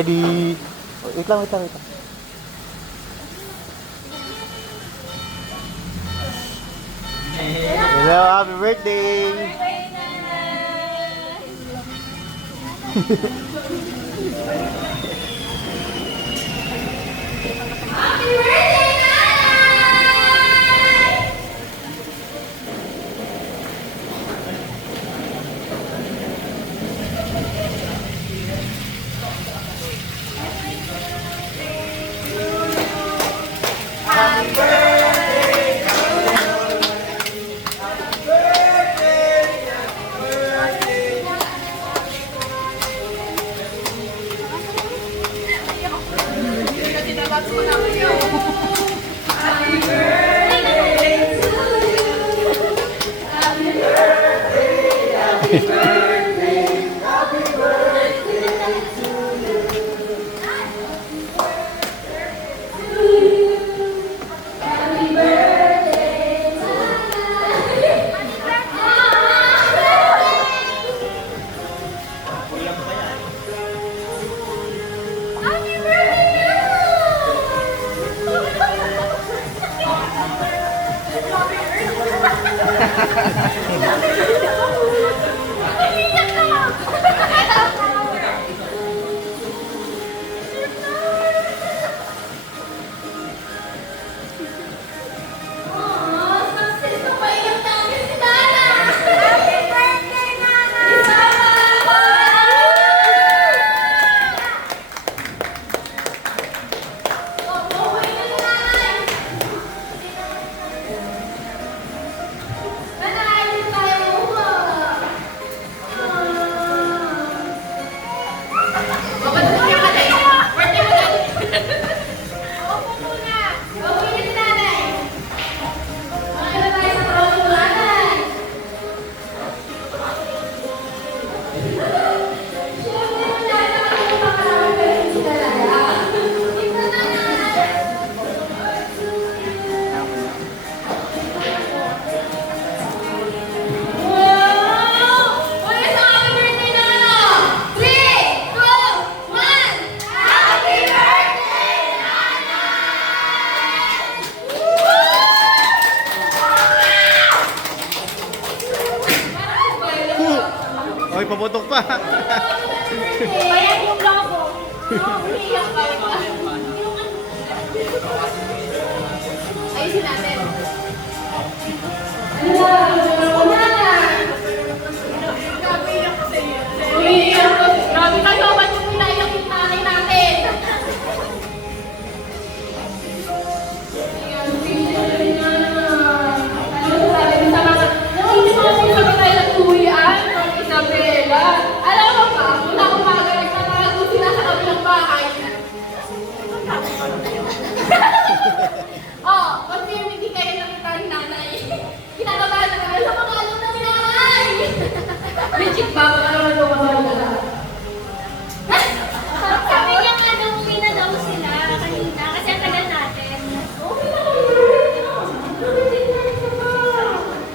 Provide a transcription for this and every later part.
Ready? Oh, wait lang, wait lang, wait lang. Hello, happy birthday! Oy, paputok pa. Ayan yung logo. Umiiyak ka ba? Ayusin natin. Umiiyak ko sa iyo. Umiiyak ko. Grabe kayo, ba't yung pinaiyak yung nanay natin? Alam mo ba, mula umaga nagtatago sila sa kabilang bahay. Oh, pag hindi kayo nakita ni nanay, kinakabahan na kami sa mga alam na ni nanay. Legit ba? Alam na daw ka lahat. Sabi niya nga daw, uwi na daw sila kanina kasi ang tagal natin.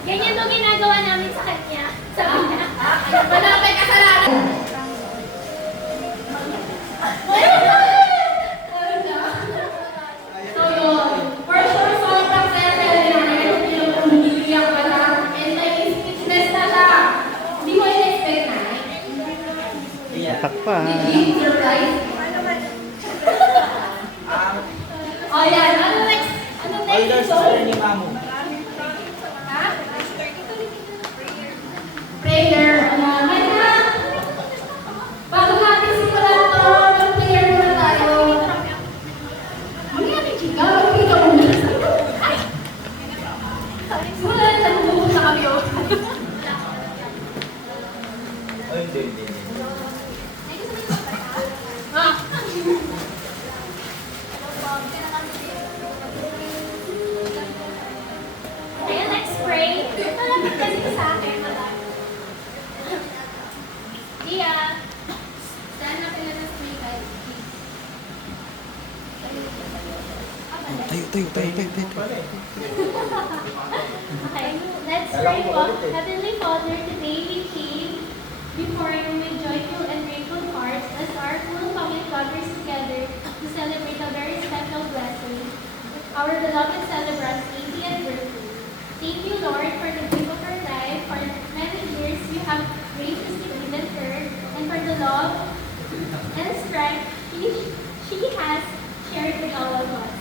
Ganyan daw ginagawa namin sa kanya. Sabi niya. Wala may kasalanan. So yun, for sure, sobrang saya-saya ni nanay kasi yung umiiyak pa na and nai-speechless na siya. Hindi mo in-expect na. Atak pa. Surprise. Oh yan, ano next? Ano next? Ha? Prayer. Bago natin simulan ito, mag-prayer muna tayo. Ano yan, chika? Mag-prayer ka muna. Simulan na, bubukod na kami. Ha? Ayun, let's pray. Malapit kasi sa akin, malapit. Iya. Stand up and let us pray, guys. Tayo. Okay, let's pray po. Heavenly Father, today we came before you with joyful and grateful hearts as our full family gathers beloved celebrant's 80th birthday. Thank you, Lord, for the gift of her life, for the many years you have graciously given her, and for the love and strength she has shared with all of us.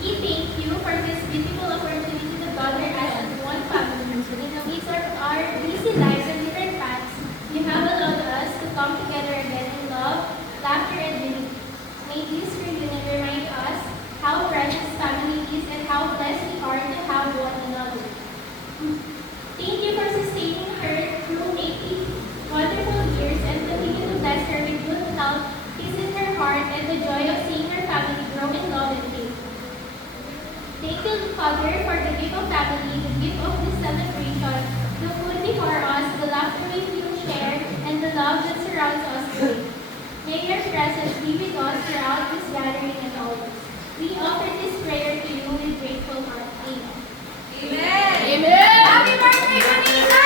We thank you for this beautiful opportunity to gather as one family. In the midst of our busy lives and different paths, you have allowed us to come together again in love, laughter, and unity. May this reunion remind us how precious family is and how blessed we are to have one another. Thank you for sustaining her through 80 wonderful years and continue to bless her with good health, peace in her heart, and the joy of seeing her family grow in love and faith. Thank you, Father, for the gift of family, the gift of this celebration, the food before us, the laughter we will share, and the love that surrounds us today. May your presence be with us throughout this gathering and always. We offer this prayer to you with grateful heart. Amen. Amen! Amen! Happy birthday, Manila!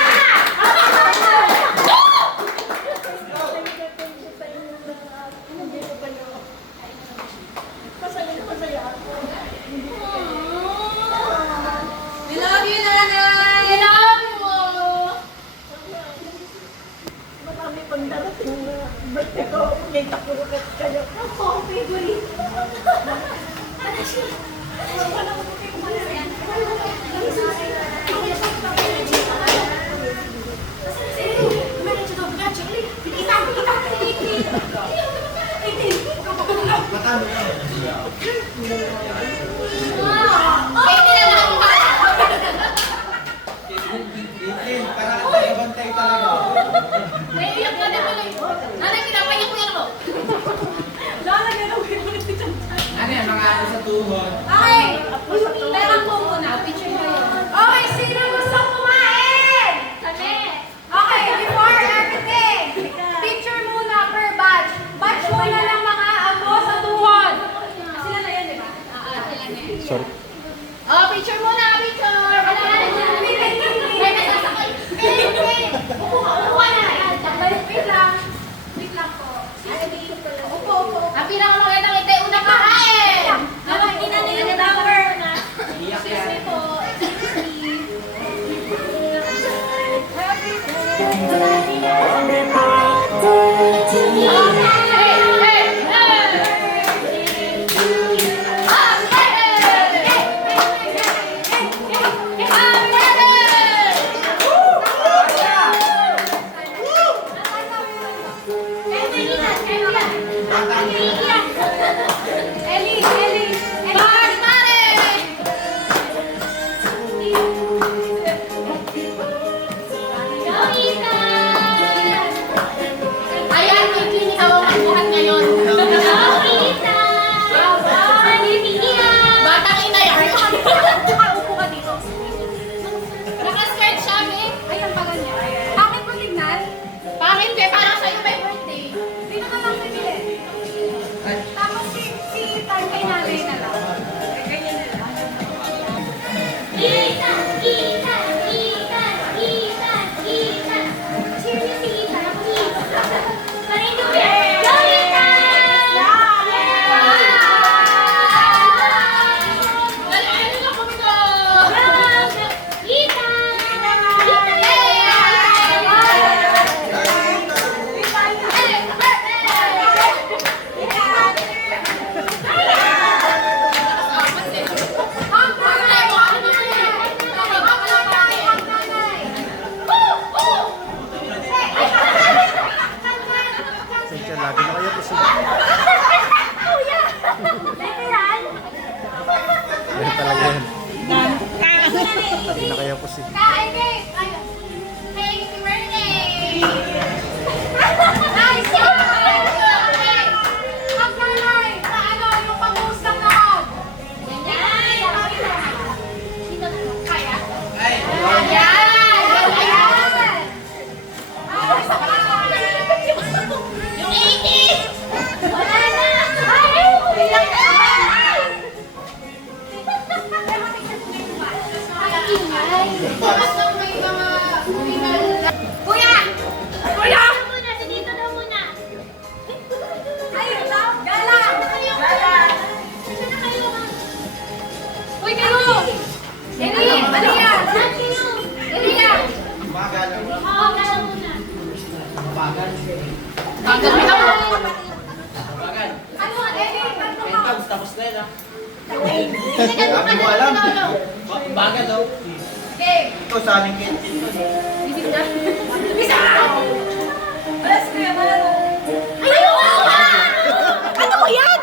We love you, Nanay! I love you! Marami pang darating na birthday ko. Kita ko ulit kayo. Ako, favorite. Bantay talaga. Naiiyak ka na tuloy. Nanay, pinapayak mo yan mo. Ano yan, mga ano sa tuhod? Okay! Teka po muna. Picture mo yun. Okay, sino gusto kumain? Kami. Okay, before everything, picture muna per batch. Batch muna ng mga abo sa tuhod. Sila na yan, di ba? Sila na yan. Sorry. Oh, picture muna, picture. Wala na yan. May nasasakay. Wait. Upo na. Wait lang. Wait lang po. Upo, upo. Ang pinakamagandang ito ay unang kahain. Hindi na yung flower na. Iyak Excuse me yan. po. Excuse me. Ellie, Ellie, Ayan, may kinihawak ang buhat ngayon. Batang ina yan. Upo ka dito. Naka-skirt siya, eh. Ayan pala niya. Bakit mo tignan? Bakit, eh? Parang sa'yo may birthday. Dito na lang nabili. Tapos si Tan kay nanay na lang. Ganyan na lang. Ethan! Ethan! Ethan! Ethan! Ethan! Cheer niyo si Ethan. Ako si Ethan. Marindo ko yan. Go, Ethan! Ano lang kami ko? Ethan! Sensya, lagi na kayo kasi. Literal? Ganun talaga yan. Lagi na kayo kasi. Kain, guys! Happy birthday! Nice! Ang nanay! Sa ano yung pag-uusap lahat? Kaya? Ay! Yung 80! Wala na! Bakit may mga Ano, Eric? Ano ka? Entrance, tapos na yun ah. Sabi mo alam. Bagal daw. Okay. Ito sa aming kitchen. Bisa! Alas ko yan, ano? Ano ko yan?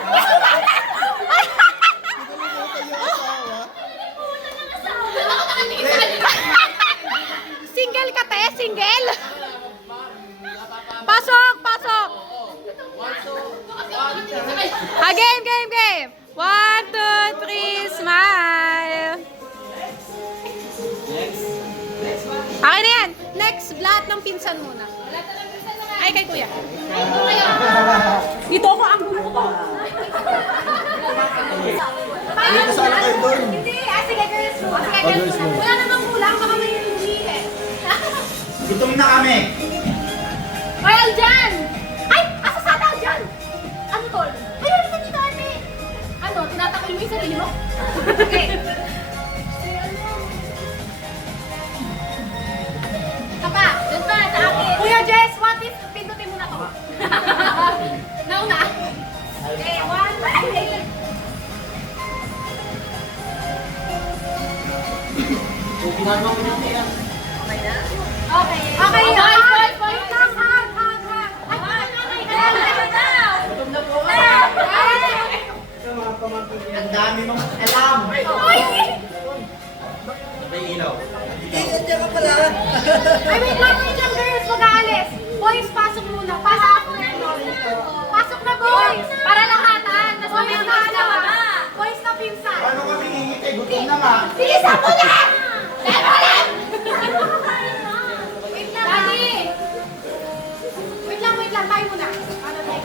Single ka, te? Single? Pasok! Pasok! Game, game, game! 1, 2, 3, smile! Okay na yan. Next, lahat ng pinsan muna. Ay, kay kuya. Dito ako, ang gulo ko. Dito sana kayo doon. Hindi, sige, girls mo. Sige, Oh, girls girls mo. mo. Wala namang kulang, baka may hindi eh. Gutom na kami. Hoy, Aljan! Ay, asa sa tao dyan? Ano tol? Ay, ano ka dito, ate? Ano, tinatakol mo yung sarili mo? Okay. Kapa, dun pa, sa akin. Kuya Jess, what if pindutin mo na to? Nauna. Okay, 1, 2, 3. Ginagawa mo na yan. Okay. Okay, boys. Hang, hang, hang, hang. Ay, Gutom na po. ay. Ang dami mong alam. Ay, May ilaw. Ay, wait lang, girls. Mag-aalis. Boys, pasok muna. Pasok na. Pasok na, boys. Para lahatan. Mas boys na ano. Boys na pinsan. Paano kami hihintay? Gutom na nga. Bilisan mo na! Wait lang, Daddy. Wait lang. Tayo muna. Ano tayo?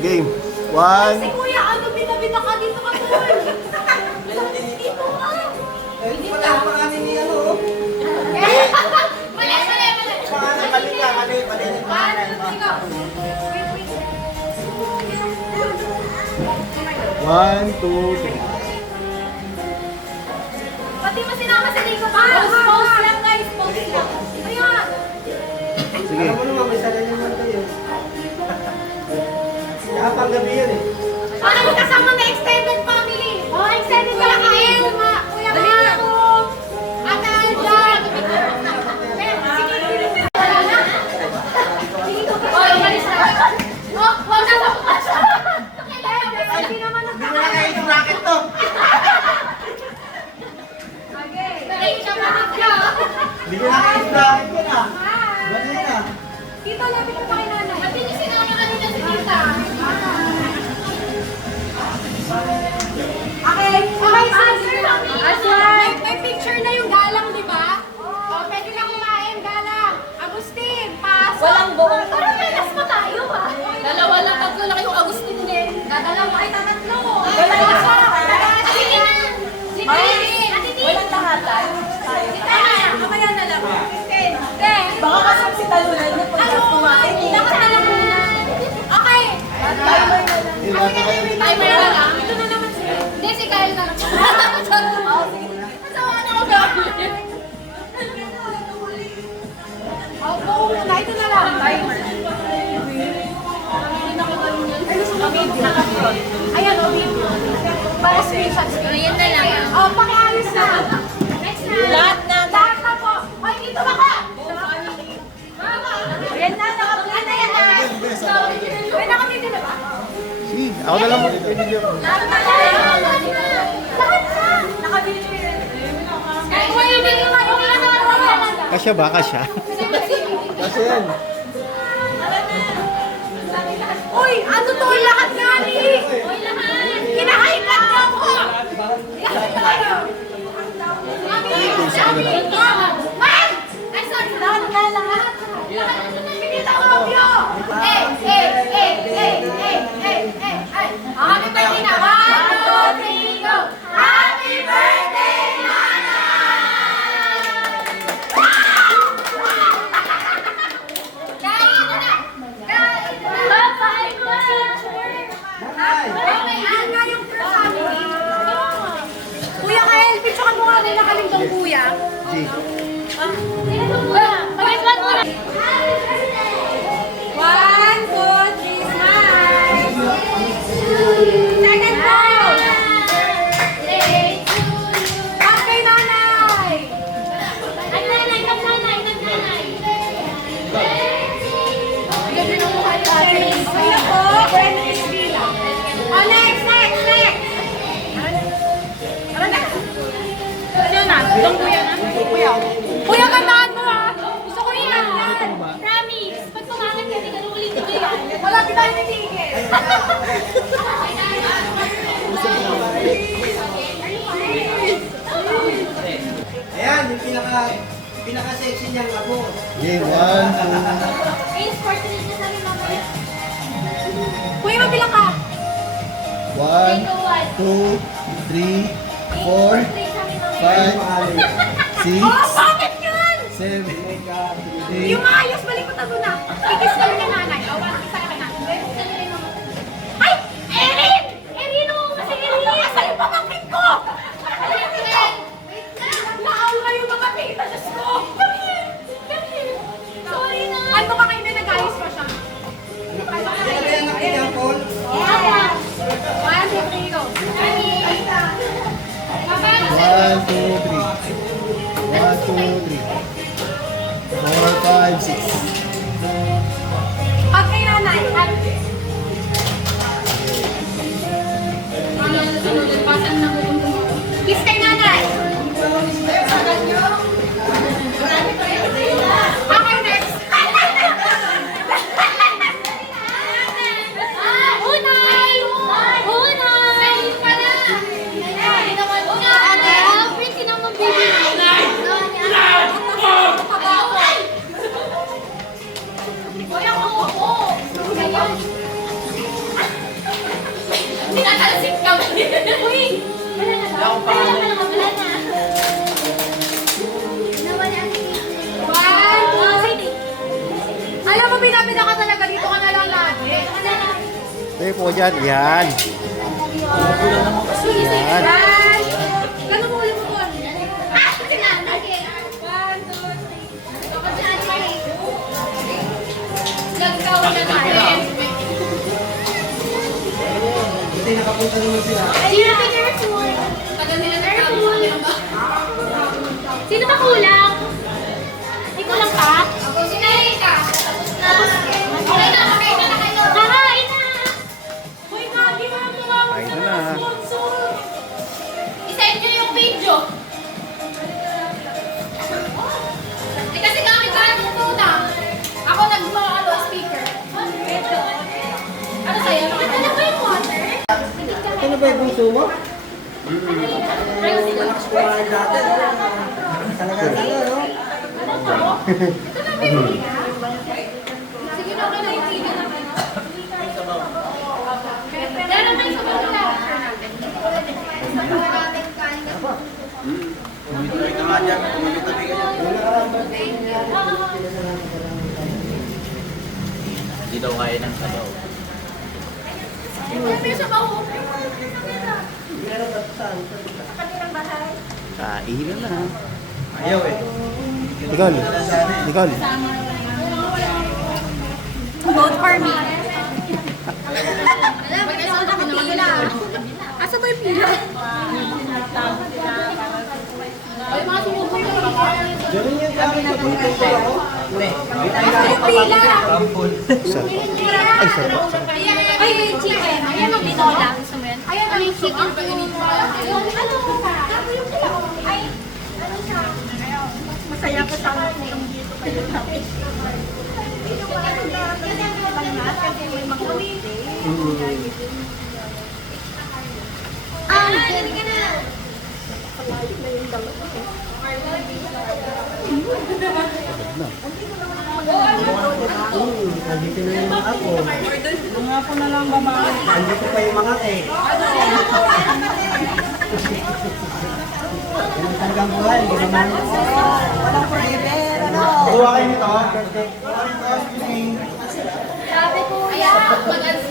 Game. Si 1. Kuya, ano binabita ka dito ka, boy? Dito ka. Wala pa kami ni ano. Mali. Mali ka, mali. Paano? Ikaw. Wait. 1, 2, 3. Pati mo sinama si Rico. Pause lang, guys. Pause lang. Ayan. Sige. Alam mo naman, may sarili naman kayo. Kaya pang gabi yun eh. Paano mo kasama na extended family? Oh, extended pala kayo. Kuya Marco. Ate Aljan. Sige. Oh, umalis na. Oh, wag na sa bukas. Hindi naman Hindi mo na kayo yung bracket to. Okay. Hi. Hindi mo na kayo yung bracket ko na. Balik na. Tito, lapit mo pa kay nanay. Pati niyo sinama kanina si Tita. Okay, sis. Aswad. May picture na yung galang, di ba? Oh, pwede na kumain, galang. Agustin, pasok. Walang buong. Parang pelas pa tayo, ha? Dalawa lang, tatlo lang yung Agustin din. Dadalaw ay tatatlo. Walang isa. Sige na. Si Titi. Ate Titi. Walang tahatan. Tita, mamaya na lang. Ten. Baka kasap si Talunan niya pag Ano? kumain eh. Dapat na lang muna. Okay. Timer na lang. Timer na lang. Ito na naman si... Hindi, si Kyle na lang. Oo, sige. Ano ko gagawin? Opo, muna. Ito na lang. Timer. Ayan, o, baby. Para screenshots. Ayan na lang. O, pakiayos na. Next na. Lahat na. Lahat na po. Ay, dito ba ka? Ayan na, Ano yan na? May nakabili na ba? Sige. Ako na lang mag-video. Lahat na. Lahat na. Nakabili ko yun. Ay, kung yung video ka, yung ano. Kasya ba? Kasya? Kasya yan. Uy, ano to? Lahat nga ni. Uy, lahat. Kinahaipan niyo ako. Lahat tayo. Ma'am! Ay, sorry. Lahat na lahat. Lahat na pinita ko, Robio. Happy birthday na. 1, 2, 3, go. Happy birthday, Nana! Kain na. Kain na. Bye-bye, teacher. Okay, yan nga yung first family. Kuya Kyle, picture mo nga rin nakalindong kuya. G. Sino to muna? Pag-islan mo na. Happy birthday! Itong kuya na. Kuya. Kuya, kantaan mo ah. Gusto ko yan. Promise, pag pumangat ka, hindi ka ulitin ko yan. Wala tayo natigil. Ayan, yung pinaka-sexy niyang ako. Okay, 1, 2, Ay, sport ulit na sabi mamaya. Kuya, mabilang ka. 1, 2, 3, 4, 5, 6, Oh, bakit yun? 7, 8, Yung maayos, balik mo tayo na. Ikis ka na nanay. O, bakit isa ka na? Ay! Erin! Erin o! Kasi Erin! Asa yung pamangkin ko? Naawa yung mga tita. Diyos ko! Come here! Come here! Sorry na! Ano ba kayo na nag-ayos pa siya? Ano yung nakikita ko? 1, 2, 3, go. 1, 2, 3. 1, 2, 3. 4, 5, 6. Pag kay nanay, kiss kay nanay. Okay, next. Unay! Unay! Pretty naman, baby. Kuya ko, oo. Tinatalsik ka ba? Uy! Wala na ba? Wala na. One, two, three. Alam mo, binabida ka talaga. Dito ka na lang lagi. Tayo po dyan. Yan. Yan. One. Ganun mo ulit mo doon. Ah! Sige na. One, two, three. Nagkaw na natin. Kasi nakapunta naman sila. Sino pa careful? Tagal nila nagkaw. Sino pa kulang? May kulang pa? Ako, sinay ka. Okay na, okay na kayo. Kakain na! Uy, Kagi, walang tumawag Ayun sa na. mga sponsor. I-send nyo yung video. Eh, kasi gamit ka ng phone ah. Ako nag-mga speaker. Ano sa'yo? Ano na ba yung water? Ano ba yung bunso mo? Malakas kumain dati. Talaga no? Sige na, okay na yung video naman. Pero may sabaw na. Tumitoy ka nga dyan. Tumitoy ka dyan. Hindi daw kaya ng sabaw. May sabaw. Kainan na. Ayaw eh. Nicole. Nicole. Vote for me. Alam, ba't ako nakapila? Asa ba yung pila? Ay, mga sumusunod yung Ganun yung kami na dito ako. Hindi. yung pila. Kampol. Ay, sorry. Ay, may chicken. Ayan ang binola. Gusto mo yan? Ayan ang chicken. Yung ano ka? Yung pila. Ay, ano siya? Masaya ko sa yung dito kayo tapos. Kasi may mga Dali ka na. Andito na yung mga ako. mga ako na lang babae. Andito pa yung mga eh. Ganun talagang buhay. Hindi naman. Walang forever, ano? Kuha kayo nito. Kuha kayo nito. Sabi ko, Ayan, mag-ads.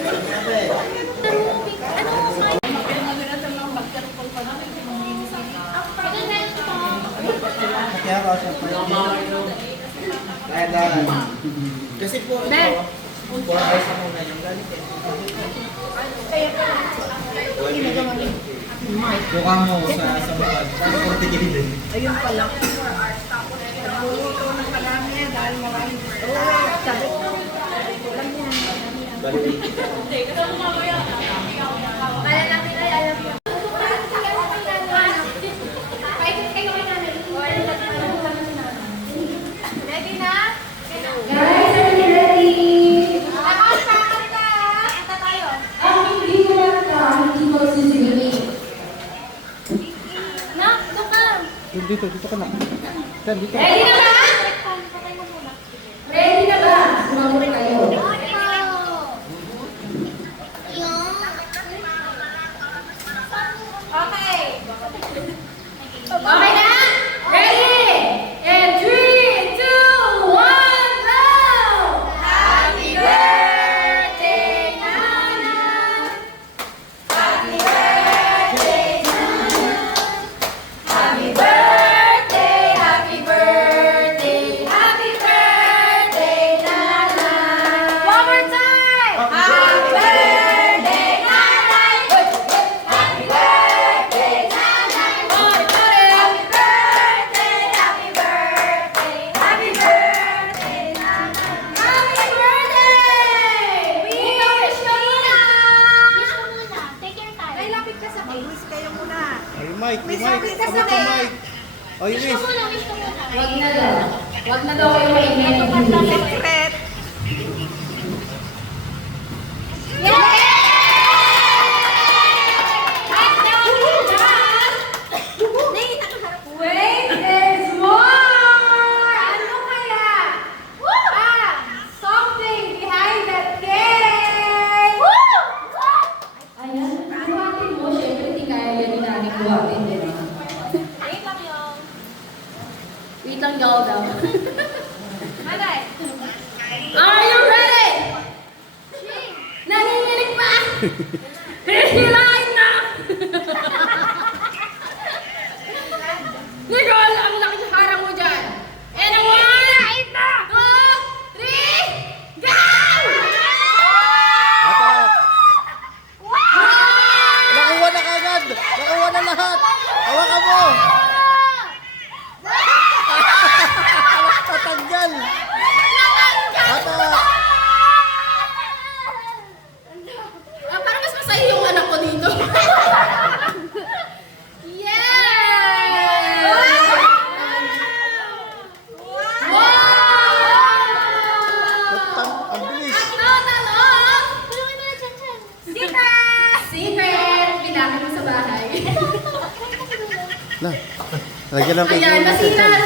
Kaya ako sa kasi po ito, 4 hours ako na yung galing Mukhang mo sa mga sa tigil din. Ayun pala. Nagluluto ng kalami dahil maraming sabi ko. Malalaki na alam mo. Kayo kay namin. Dito ka na. Yan, dito. Ready na ba? Ready na ba? Sumabot kayo. Okay. Okay na? Ready? And 3, 2, 1, go! Happy birthday, Nana! Happy birthday, Nana! Happy birthday, happy birthday, happy birthday, Nana! One more time! Happy birthday, Nana! Happy birthday, Nana! Happy birthday, happy birthday, happy birthday, Nana! Happy birthday! We wish you muna! Wish mo muna. Take your time. Ay, lapit ka sa cake. Wish kayo muna. Ay, Mike, Miss, Mike. happy ka sa Abot day. ang Mike. Oy, Wish Miss. mo muna, wish mo muna. Wag na daw. Wag na daw kayo maingay. Secret. Wait, there's more! Ano kaya? Something behind that cake! Ayan, buhatin mo. Siyempre, hindi kaya yan ni Nani buhatin, di ba? Wait lang yung... Wait lang, y'all daw. Are you ready? Nanginginig pa! Hihilahin na! Nicole, ang laki ng harang mo dyan. And a 1, 2, 3, go! Atak. Nakuha na kagad. Nakuha na lahat. Hawakan mo. Tatanggal. Atak. Parang mas masaya yung anak ko dito. Ang bilis. Tulungan mo na dyan, dyan. Secret! Pinakit mo sa bahay. Na. Lagyan lang kayo. Ayan, nasira na.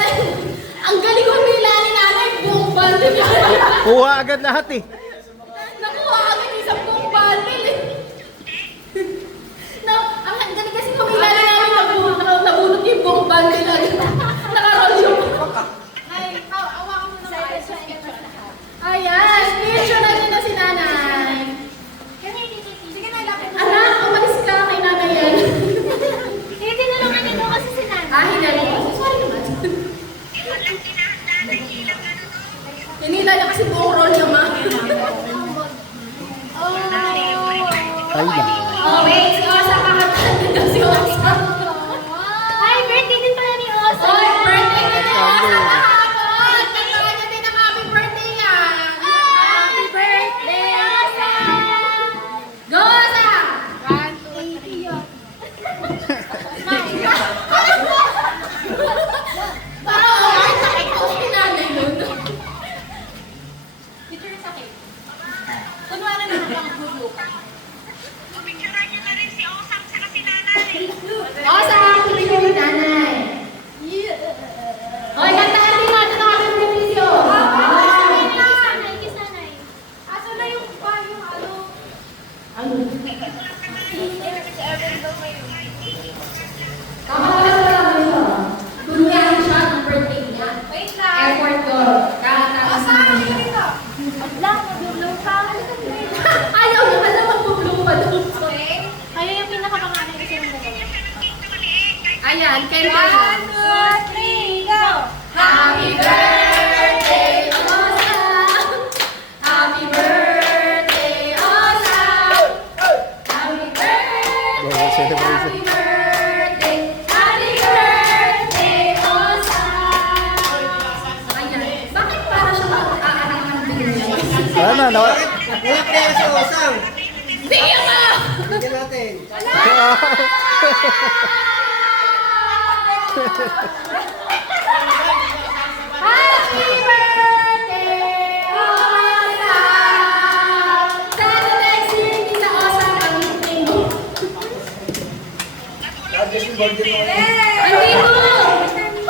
Ang galing humila ni nanay. Buong bundle niya. Kuha agad lahat eh. Nakuha agad isang buong bundle eh. No, ang galing kasi humila ni nanay. Nabunot yung buong bundle agad. Nakaroll yung... Ayan, picture na niya na si nanay. Sige na, ilapit mo. Anak, umalis ka kay nanay yan. Hindi, tinulungan niyo daw kasi si Nana. Hinala ko. Sorry naman. Hinila niya kasi buong roll niya, ma. Ay lang. Oh, wait. Si Osa kakatahan din daw si Osa. Ay, birthday din pala ni Osa. Oy, birthday din ni Osa Sunday. kahapon. Nagkaroon niya din ng happy birthday yan. Happy birthday, Osa! Go, Osa! 1, 2, 3, yun. Parang, oh, ay, sakit ko si nanay nun. Picture sa cake. Kunwari na lang gulo. Picturean niyo na rin si Osang sa si nanay. Osa, kulit ko yung nanay. Hoy, kantaan din natin ang aking benepisyo. Kiss nanay. Aso na yung ano? Ano? Kakalas ko lang ito. Kunwari siya ng birthday niya. Wait lang. Airport ko. Kakataas na niya. Abla, mag-blow ka. Ayaw niya ka na mag-blow pa doon. Kayo yung pinakapanganay kasi ng dalawa. Ayan, kay 1, 2, 3, go! Happy birthday, Osa! Happy birthday, Osa! Happy birthday! Go, celebration. Happy birthday! Happy birthday, Osa! Ayan, bakit para siya mag-aaral ng bigyan? Sana, nawa. Wait kaya si Osang. Bigyan mo! Bigyan natin. Happy birthday, Osa! Sana next year hindi sa Osa ang meeting mo. Address yung birthday mo. Hindi mo!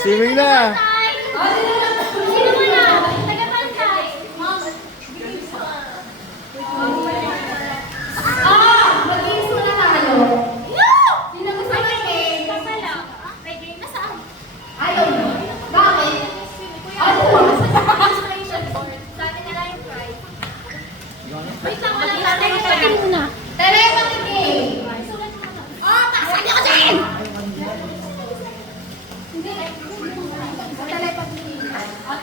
swimming na. Sino muna? Tagapantay. Mag-iis mo na tayo. Sino gusto mo game? Kasala. May game na saan? Ayaw mo. Bakit? Ano? Illustration board. Sabi nila yung prize. Wait lang, wala lang. Telepathy muna. Telepathy game. Sulat mo na. Oh, pasan niyo ko dyan! Telepathy game. Ang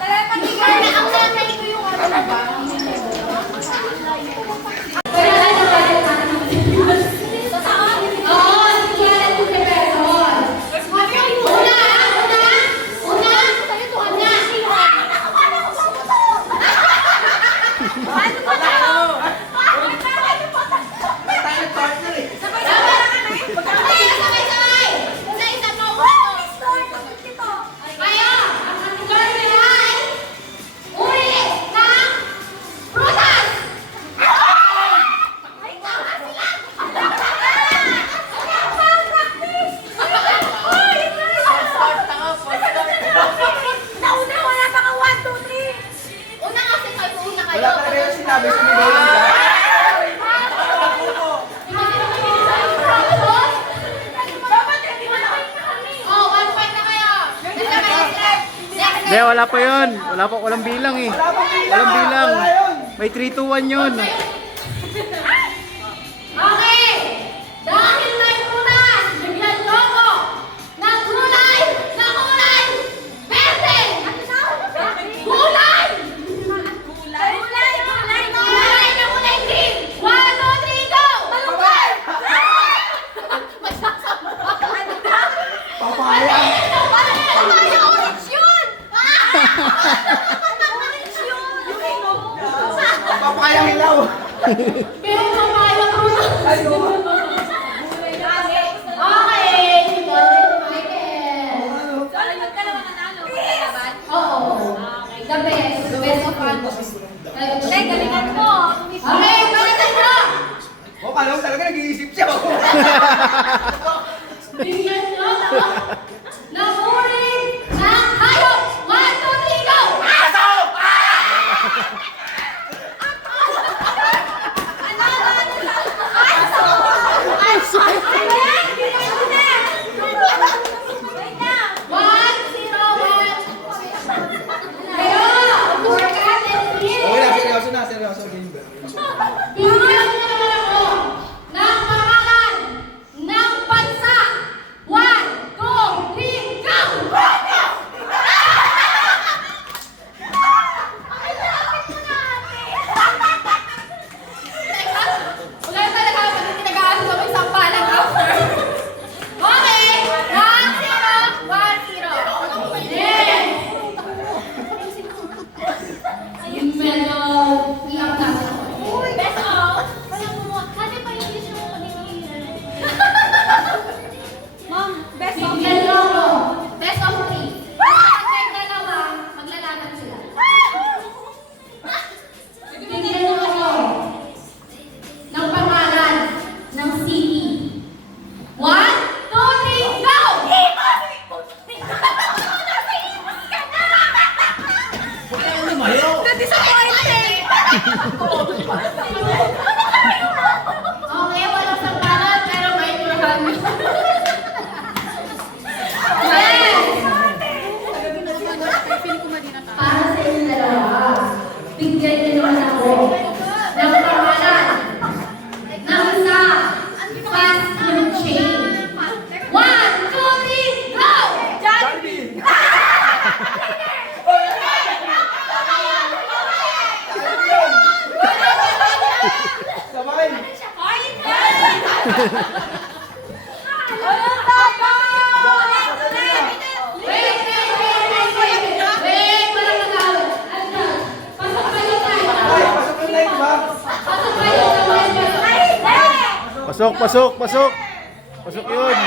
nanay ko yung ano na ba? Pero ano ba yun? Oo, sigalan ko sa person. Una! Ano ba tayo? Tayo partner eh. Sabay-sabay! Una, isa mo. Kayo, ang category ay uri ng prutas! Ay, tama sila! Nauna, wala pa ka 1, 2, 3! Una kasi kayo, una kayo. Wala talaga yung sinabi. Sumigay lang ka. Oh, 1 point na kayo. Next. Hindi, wala pa yun. Walang bilang eh. Walang bilang. May 3, 2, 1 yun. Okay. Dahil may prutas, bigyan ko ako ng kulay verde. Kulay na kulay green. 1, 2, 3, go! Malunggay! Magsasama. Papaya. Papaya, orange yun! Orange yun! Papaya hilaw. Pero papaya prutas. Okay. Oo. The best. The best of all. Okay, galingan mo. Okay, galingan mo. Oh, kalong talaga nag-iisip siya. Bigyan nyo ng uri ng hayop. 1, 2, 3, go! Aso! Aso! Ano yan? Bigyan mo na. Wait lang. 1, 0, 1. Kayo, forecast and feel. Okay lang, seryoso na. Seryoso. Game ba? Bigyan mo naman ako ng pangalan ng bansa. 1, 2, 3, go! Ang lapit mo na, ate. Teka, wala talaga ako pag tinagahan sa may sampalan after. Okay, 1, 0, 1, 0. Then, ayun, medyo iyak na ako. Best of. Walang kumuha. Kasi pa yung gusto mo pag-iilan. Ma'am, best of 3. Best of 3. Kapag may dalawa, maglalaban sila. Bigyan mo ako ng pangalan ng city. 1, 2, 3, go! Huwag ka lumayo. Disappointed! Okay, walang sampalan, pero may turahan. Para sa inyo dalawa, bigyan niyo naman ako ng pangalan ng isa fast food chain. 1, 2, 3, go! Jollibee. Sabay. Ay, pasok yung light ba? Pasok, pasok, pasok. Pasok yun.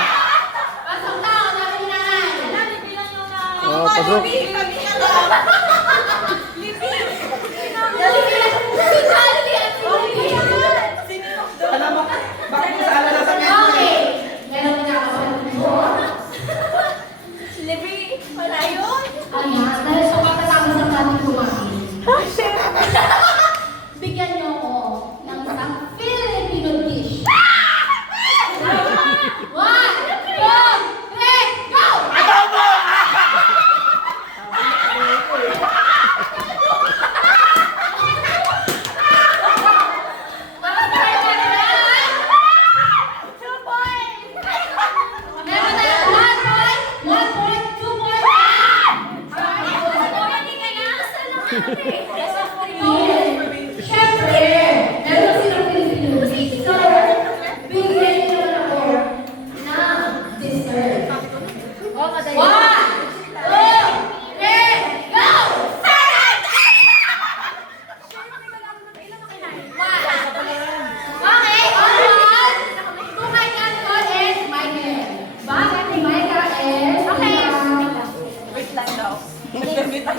Oh, pasok. Alam mo, bakit mo sa alala sa Okay. Meron na ako. Libre. Wala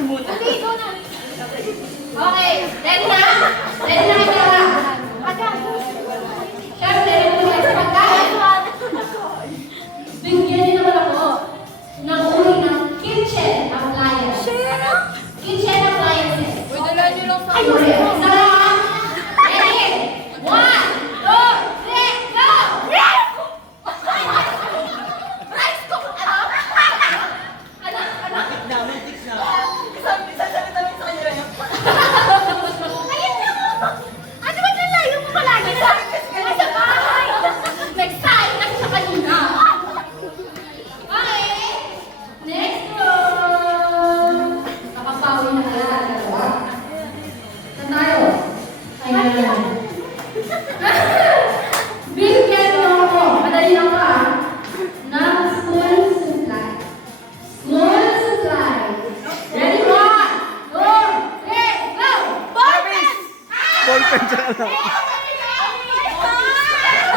Hindi, go na. Okay, ready na? Ready na kayo? Siyempre, ready na sa pagkain. Bigyan niyo naman ako ng uri ng kitchen appliance. Kitchen appliances. Uy, dala niyo lang sa Ayun, isa lang. Ready? 1, 2, 3, go! Rice cook, ano? Matik na, matik na. Sasalita lang sa kanya yung Ayun na mo! Ano ba nalayo mo palagi sa bahay? Nag-sign lang siya kanina. Okay. Next row. Nakapawi na talaga. Saan tayo? Ayan. Bigyan mo ako. Madali lang ka. Ng school supply. School supply. Ready? 1, 2, 3, go! Ballpen! Ballpen siya na.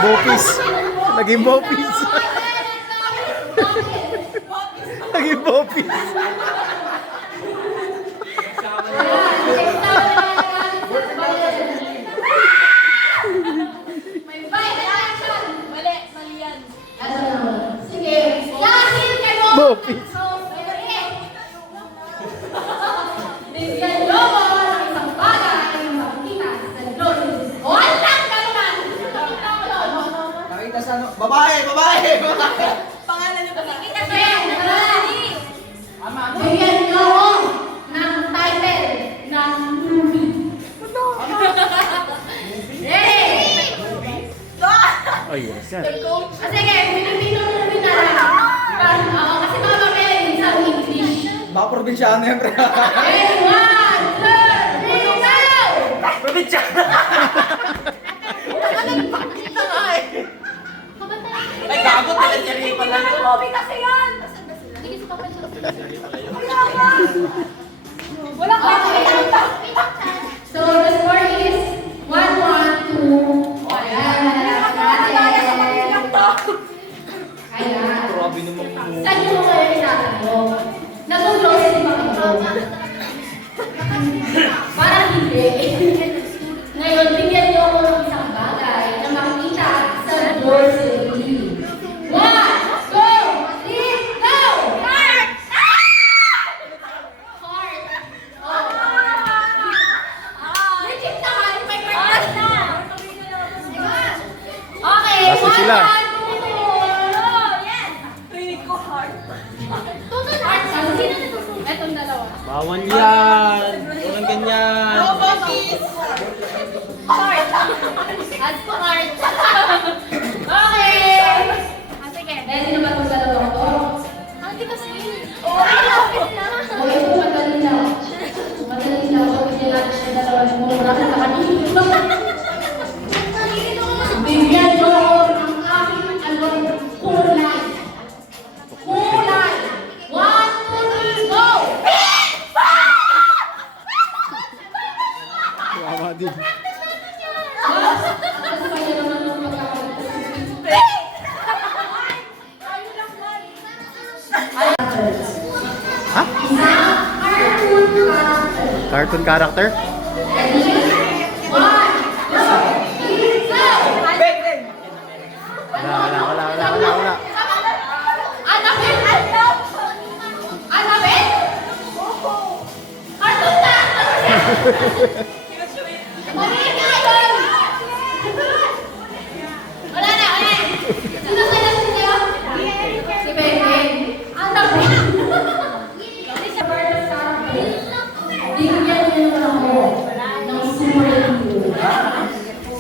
Bopis. Naging bopis. Naging bopis. May vital action! Mali, mali yan. Sige, yasin kayo! Bopis. Bigyan niyo ako ng isang bagay na makikita sa loob. Walang ganunan! Nakita ko yun. Nakita sa ano? Babae, babae, babae. Pangalan niyo ba? Sige, nakalali. Bigyan niyo ako ng title ng movie. Ready? Ay, yes yan. Sige, Filipino movie na lang. Kasi mga papel, minsan English. Baka probinsyano yan, pre. Ready? 1, 2, 3, go! Probinsyano. Ay, gagot na lang yan pala. Movie kasi yan. Sige, sa papel siya. Wala ka. So the score is 1-1 to ayan. Ayan. Grabe naman mo. Saan yung mga realisahan mo? Nag-close din ba kayo? Parang hindi. Ngayon, bigyan niyo ako ng isang bagay na makikita sa grocery. 1, 2, 3, go! Heart! Heart. Legit naman, may heart na. Okay, Basta sila. 1, 2, yes. Rinig ko heart. Tutunod. Heart. Sino natutunod? Etong dalawa. Bawal yan. Walang ganyan. No, Bokis. Heart. Add to heart. Okay. Sige. Ready na ba itong dalawa ko? Hindi kasi. Oh, lapit na. Okay, ito madali lang. Madali lang. So, hindi natin siya dalawa yung mura sa kanina. Bigyan niyo ako ng aking kulay. Kulay. 1, 2, 3, go! Mama din. Ano pa yan naman yung magkakaroon? Ha? Isang cartoon character. Cartoon character? Ready? 1, 2, 3, go! Wala. Anapin! Anapin? Cartoon ka! Pamilya ka yun! Wala na, wala na. Sino sa lasin kayo? Si Beng. Anapin! Kasi sa bird sa bigyan niyo naman ako ng superhero.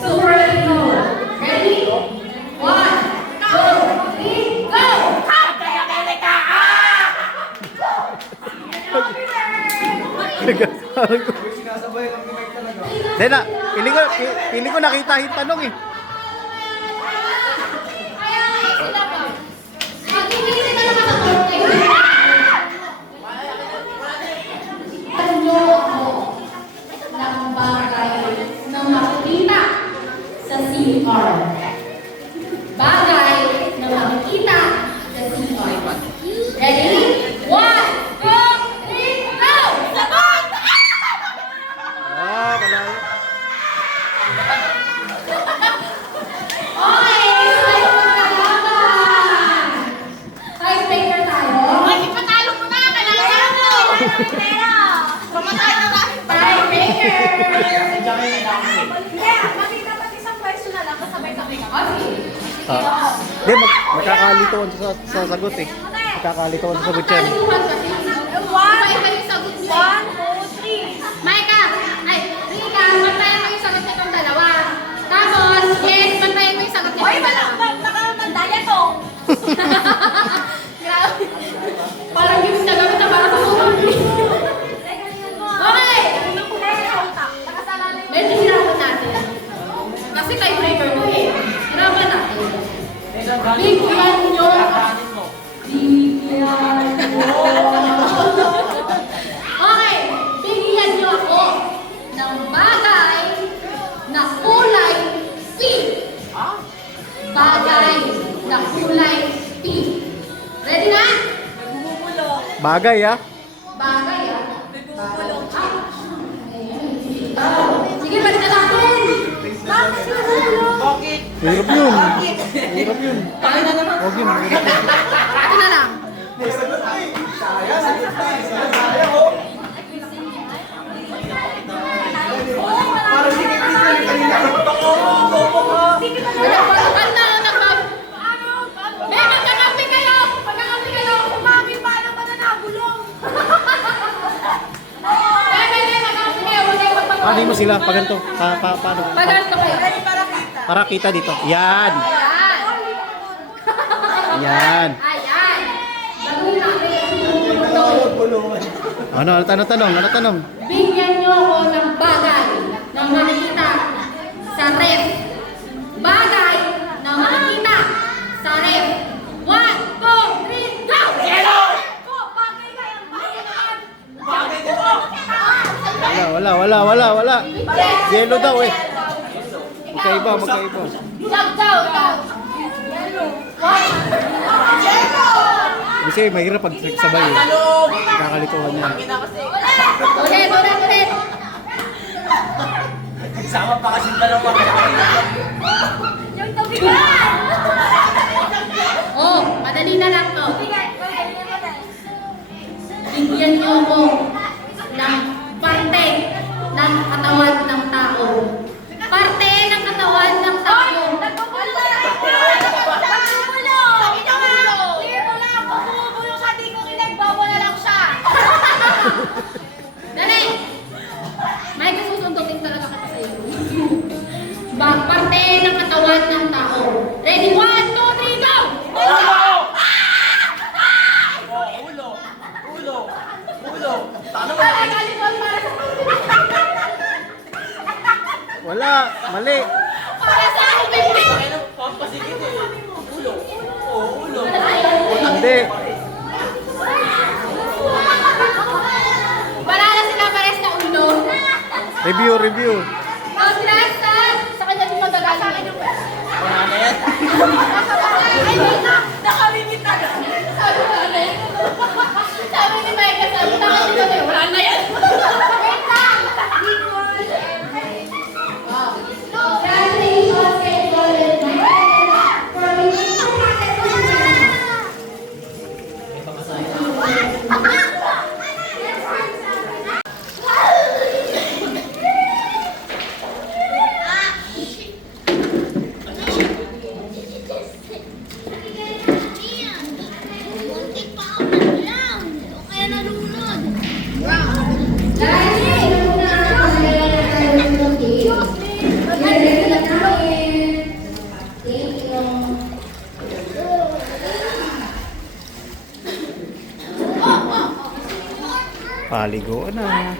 Superhero. Ready? 1, 2, 3, go! Sinasabay lang ni Mike talaga. Hindi na, piling ko nakita yung tanong eh. Kaya nga, sila pa. Mag-ibig na naman ako. Tanyo ako ng bagay na makikita sa CR. Bagay na makikita sa CR. Ready? 1, 2, 3, go! magkakalituan sa sagot eh. Magkakalituan sa sagot yan. Kalituhan kasi. Iba-iba yung sagot mo. 1, 2, 3. Maika! Ay, Rika, bantayan mo yung sagot nitong dalawa. Tapos, yes, bantayan mo yung sagot nitong Hoy, dalawa. nakamandaya to. Grabe. Parang gift na gamit na para sa sumunod. Okay! Medyo hirapan natin. Kasi tiebreaker to eh. Hirapan natin. Bigyan nyo. Bigyan nyo. Okay. Bigyan nyo ako ng bagay na kulay pink. Bagay na kulay pink. Ready na? Bagay ah. Bagay ah. Sige, balik na natin. Bakit? Hirap yun. Hirap yun. Huwag yun. Hirap yun. Ito na lang. Parang sinikita yung kanina. Pagkakan na, nakap. May magkakampi kayo! Magkakampi kayo! Mami, paano ba na nabulong? May magkakampi kayo! Huwag kayo magpapakita. Paano mo sila? Paganto. Paano? Paganto kayo. Para kita dito. Yan. Yan. Ayan. Gagawin natin. Ano tanong? Bigyan niyo ako ng bagay na makikita sa ref. Bagay na makikita sa ref. 1, 2, 3, go! Wala. Yellow daw eh. Magkaiba. Ikaw. Kasi mahirap pag sabay eh. Kakalituhan yan. Ulit. Sama pa kasi dalawa. Yung tabigan! Oh, madali na lang to. Bigyan niyo ako ng parte ng katawan ng tao. Parte ng katawan ng tao. Dali! May kasusundutin talaga kita sa iyo. Parte ng katawan ng tao. Ready? 1, 2, 3, go! Ulo. Tanong mo. Wala. Mali. Para sa akin, baby! Pampasigit eh. Ulo. Hindi. Banala sila pares na ulo. Review. Oh, sila sa kanya din magagaling. Sa akin yung Wala na yan. Ay, wait na! Nakamimit na! Sabi ni Micah, sabi na kasi doon eh, wala na yan! Wait lang! Congratulations kay Jordan Micah for winning Paligo na.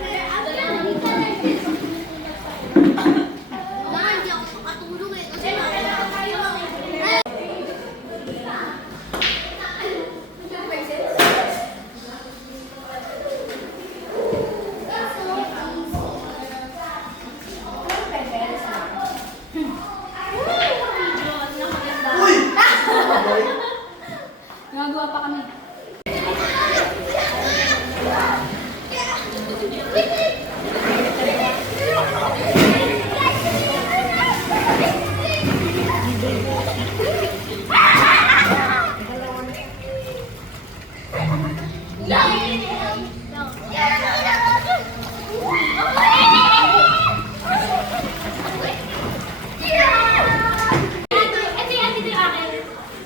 Gagawa pa kami.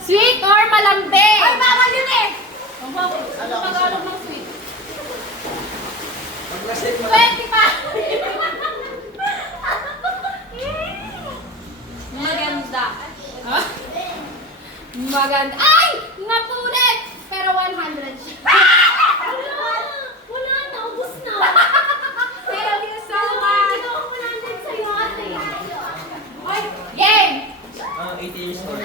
Sweet or malambing? Pero 100 siya. Wala na, ubus na. Pero so much. Ito ako 100 sa'yo, ate. Oy, game! 80 years old. Oy,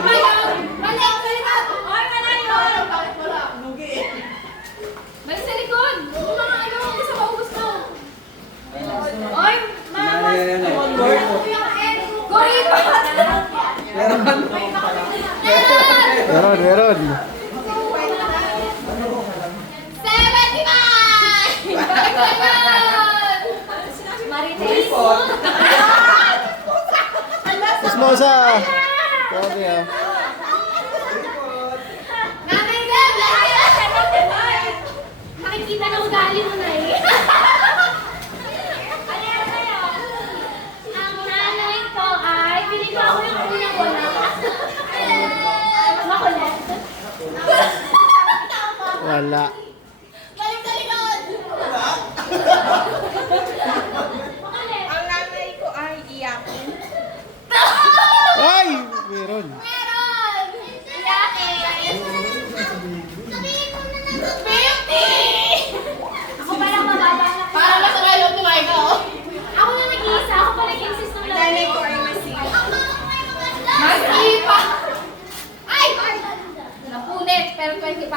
ba yun? Mali, mali ka. Oy, wala yun. Mali sa likod. Yung mga ano, gusto ko, ubus mo. Oy, mama. Gorilla. Meron. 75! Bakit ba yun? Marites. Chismosa! Grabe ah. Nanay ka, Nakikita na ugali mo na eh. Ang nanay ko ay, pili ko ako yung unang wala. Makulit. Wala. balik sa likod. Makulit. Ang nanay ko ay iyakin. Ay! Meron. Meron! Iyakin! Sabihin mo na lang. 50! Ako palang mababa na. Parang nasa kayo ni Michael. Ako na nag-iisa. Ako pa nag-insist ng Ang nanay ko laro. ay masipag. Masipa! Ay! Napunit, pero 25.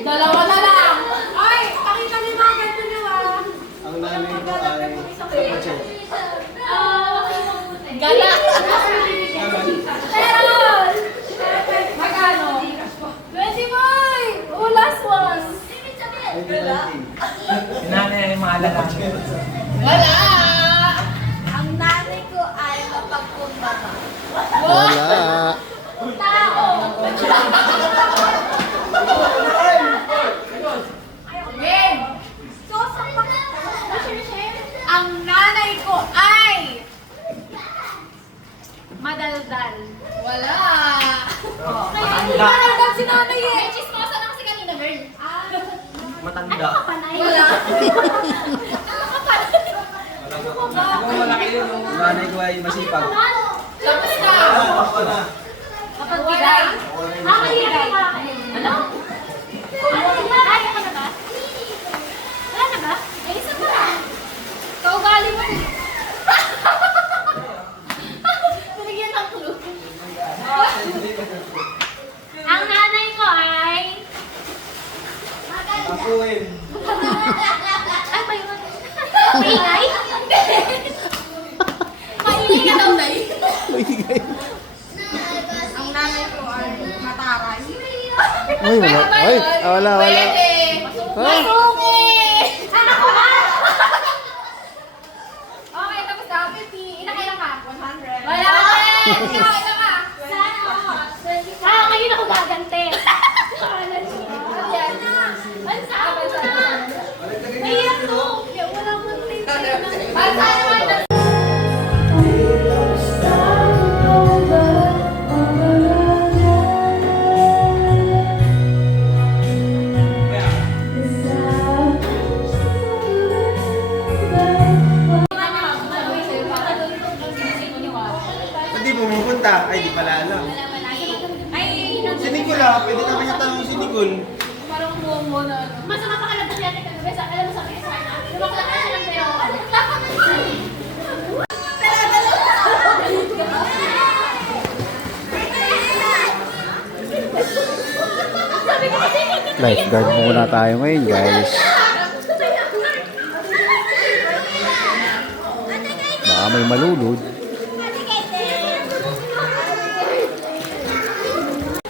Dalawa na lang. Ay, pakita niyo mga ganito niyo ah. Ang nanay ko ay... Gala. Meron! Magkano? 25! Oh, last one. Yung nanay ay maalala. Wala! Ang nanay ko ay mapagkumbaba. Wala. Tao! Game! Ang nanay ko ay madaldal. Wala! Kaya hindi madaldal si nanay eh. Chismosa na kasi kanina, girl. Matanda. Panay. Wala. Malaki yun. Yung nanay ko ay masipag. Tapos ka! Kapag bigay. Mahirap ka. Ano? Ay, ako na ba? Wala na ba? Ay, isa pa lang. Kaugali mo. Binigyan ng clue. Ang nanay ko ay... Akuin. Ay, may maingay? Mahilig ka daw, Nay. Ang nanay ko ay mataray. Ay, wala. Ay, wala. Pwede. Ha? Masuki! Ano ko ba? Okay, tapos na. 50. Ilan ka? 100. Wala ka rin! Ikaw, ilan ka? Sana ako. Ngayon ako gagante. Ano yan? Bansa ako na. Naiyak to. Kaya wala mo Bansa naman na. Hindi pumupunta. Ay, di pala alam. Si Nicole ah. Pwede naman niya tanong si Nicole. Parang mo na. Masama pa ka lang kasi natin kagabi sa alam mo sa kaya sana. Lumakla ka siya ng pero. Lifeguard muna tayo ngayon, guys. Baka may malulod.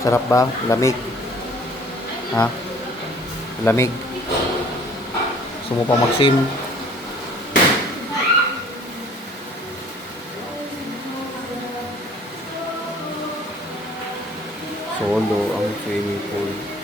Sarap ba? Lamig. Ha? Lamig. Gusto mo pa mag-sim? Solo ang swimming pool.